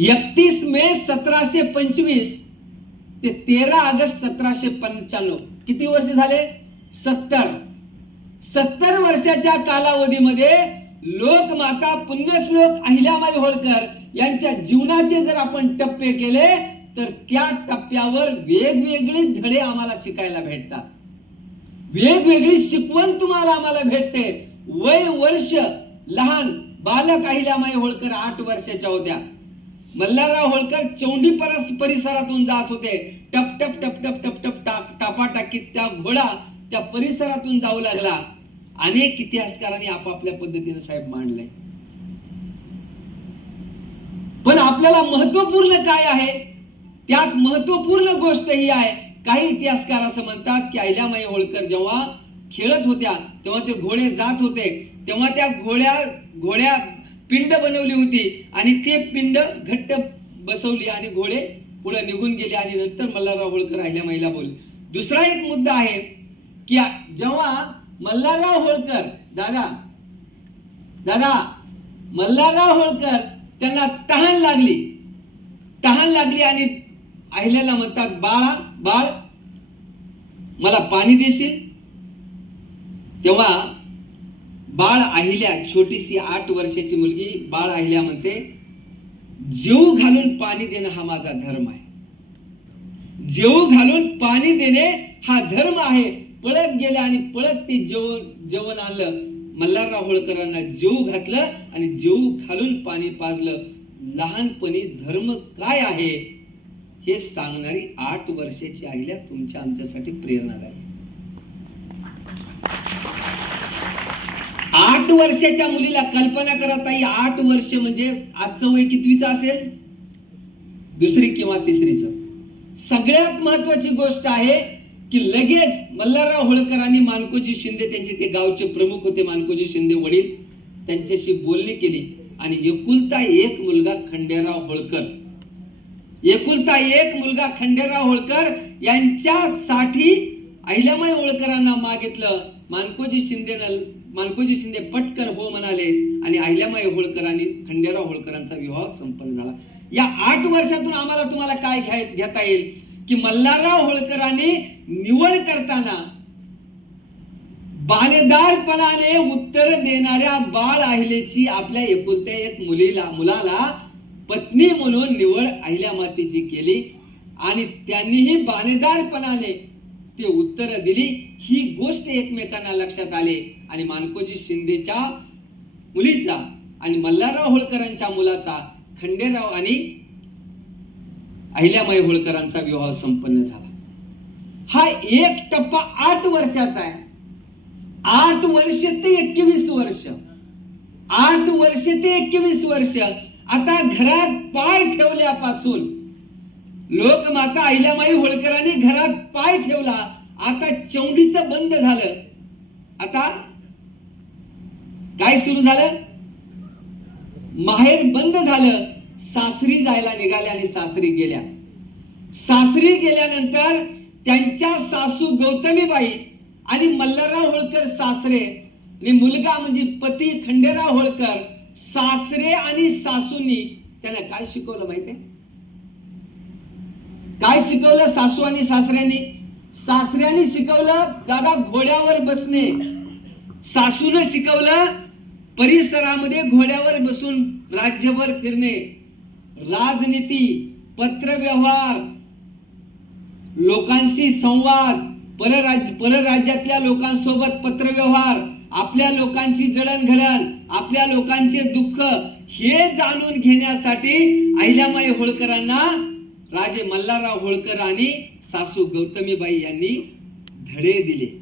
एकतीस मे सतराशे पंचवीस ते तेरा ऑगस्ट सतराशे पंच्याण्णव. किती वर्ष झाले? सत्तर. सत्तर वर्षाच्या कालावधीमध्ये लोकमाता पुण्यश्लोक अहिल्याबाई होळकर यांच्या जीवनाचे जर आपण टप्पे केले तर त्या टप्प्यावर वेगवेगळे धडे आम्हाला शिकायला भेटतात. वेगवेगळी शिकवण तुम्हाला आम्हाला भेटते. वय वर्ष लहान बालक अहिल्यामाई होळकर आठ वर्षाच्या होत्या. मल्हारराव होळकर चौंडी परस परिसरातून जात होते. टप टप टप टप टप टप टापाटाकीत त्या घोडा त्या परिसरातून जाऊ लागला. अनेक इतिहासकारांनी आपापल्या पद्धतीने साहेब मांडलंय पण आपल्याला महत्त्वपूर्ण काय आहे? त्यात महत्त्वपूर्ण गोष्ट ही आहे. काही इतिहासकार असं म्हणतात की अहिल्यामाई होळकर जेव्हा खेळत होत्या तेव्हा ते घोडे जात होते. तेव्हा त्या घोड्या घोड्या पिंड बनवली होती आणि ते पिंड घट्ट बसवली आणि घोडे पुढे निघून गेले आणि नंतर मल्हारराव होळकर अहिल्यामाईला बोलले दुसरा एक मुद्दा आहे की जेव्हा मल्हारराव होळकर दादा दादा मल्हारराव होळकर त्यांना तहान लागली. तहान लागली आणि अहिल्याला म्हणतात बाळा बाळ मला पाणी देशील? तेव्हा बाळ अहिल्या छोटीशी आठ वर्षाची मुलगी बाळ अहिल्या म्हणते जेऊ घालून पाणी देणं हा माझा धर्म आहे. जेऊ घालून पाणी देणे हा धर्म आहे. पळत गेले आणि पळत ते जेवण जेवण आणलं. मल्हारराव होळकरांना जेऊ घातलं आणि जेऊ घालून पाणी पाजलं. लहानपणी धर्म काय आहे? हे सांगणारी आठ वर्षाची अहिल्या तुमच्या आमच्यासाठी प्रेरणादायी. आठ वर्षाच्या मुलीला कल्पना करत आई आठ वर्ष म्हणजे आजचं वय कितवीचं असेल? दुसरी किंवा तिसरीच. सगळ्यात महत्वाची गोष्ट आहे की लगेच मल्हारराव होळकरांनी मानकोजी शिंदे त्यांचे ते गावचे प्रमुख होते मानकोजी शिंदे वडील त्यांच्याशी बोलणी केली. आणि एकुलता एक मुलगा खंडेराव होळकर. एकुलता एक मुलगा खंडेराव होळकर यांच्यासाठी अहिल्यामाई होळकरांना मागितलं. मानकोजी शिंदे मानकोजी शिंदे पटकन हो म्हणाले आणि अहिल्यामाई होळकर आणि खंडेराव होळकरांचा विवाह संपन्न झाला. या आठ वर्षातून आम्हाला तुम्हाला काय घ्याय घेता येईल? की मल्हारराव होळकरांनी निवड करताना बाणेदारपणाने उत्तर देणाऱ्या बाळ अहिलेची आपल्या एकुलत्या एक मुलीला मुलाला पत्नी म्हणून निवड अहिल्या मातेची केली आणि त्यांनीही बाणेदारपणाने ते उत्तर दिली ही गोष्ट एकमेकांना लक्षात आली. आणि मानकोजी शिंदेच्या मुलीचा आणि मल्हारराव होळकरांच्या मुलाचा खंडेराव आणि अहिल्यामाई होळकरांचा विवाह संपन्न झाला. हा एक टप्पा आठ वर्षाचा आहे. आठ वर्ष ते एकवीस वर्ष. आठ वर्ष ते एकवीस वर्ष. आता घरात पाय ठेवल्यापासून लोकमाता अहिल्यामाई होळकरांनी घरात पाय ठेवला. आता चौंडीचं बंद झालं. आता काय सुरू झालं? माहेर बंद झालं. सासरी जायला निघाल्या आणि सासरी गेल्या. सासरी गेल्यानंतर त्यांच्या सासू गौतमीबाई आणि मल्हारराव होळकर सासरे आणि मुलगा म्हणजे पती खंडेराव होळकर सासरे आणि सासूंनी त्यांना काय शिकवलं माहिती आहे काय शिकवलं सासू आणि सासऱ्याने? सासऱ्यांनी शिकवलं दादा घोड्यावर बसणे. सासून शिकवलं परिसरामध्ये घोड्यावर बसून राज्यभर फिरणे. राजनीती पत्रव्यवहार लोकांशी संवाद परराज्य परराज्यातल्या लोकांसोबत पत्रव्यवहार आपल्या लोकांची जडणघडण आपल्या लोकांचे दुःख हे जाणून घेण्यासाठी अहिल्यामाई होळकरांना राजे मल्हारराव होळकर आणि सासू गौतमीबाई यांनी धडे दिले.